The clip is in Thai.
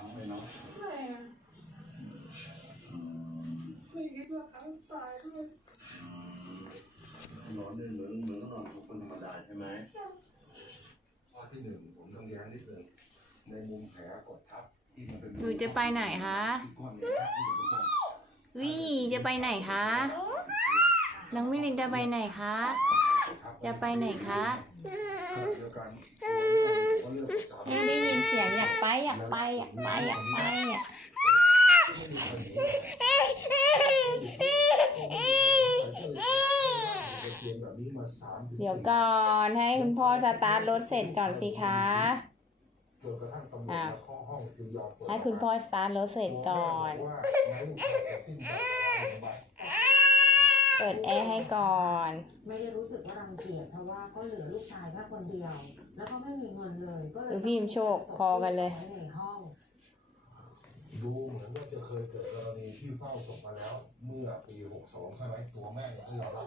น้องเลยเนาะไม่อะไม่คิดว่าเขาตายด้วยนอนเนี่ยเหมือนเหมือนเราคนธรรมดาใช่ไหมข้อที่หนึ่งผมต้องแย้งนิดนึงในมุมแผลกดทับที่มันเป็นหนูจะไปไหนคะที่ก้อนเนื้อที่เป็นก้อนวิจะไปไหนคะน้องมิลินจะไปไหนคะ จะไปไหนคะเดียวกันก็เลือกจับไม่ได้ยินเสียงอยากไปอยากไปอยากไปอยากไปอะเพียาสามเดี๋ยวก่อนให้คุณพ่อสตาร์ทรถเสร็จก่อนสิคะจนกระทั่งตำรวจมาให้คุณพ่อสตาร์ทรถเสร็จก่อน เปิดแอร์ให้ก่อน ไม่ได้รู้สึกว่ารังเกียจเพราะว่าก็เหลือลูกชายแค่คนเดียว แล้วก็ไม่มีเงินเลย ก็เลยดูพี่อิมโชคพอกันเลย ไว้ในห้อง ดูเหมือนว่าจะเคยเกิดกรณีที่เฝ้าศพมาแล้ว เมื่อปี 62 ใช่ไหมตัวแม่ยังไม่ยอมรับ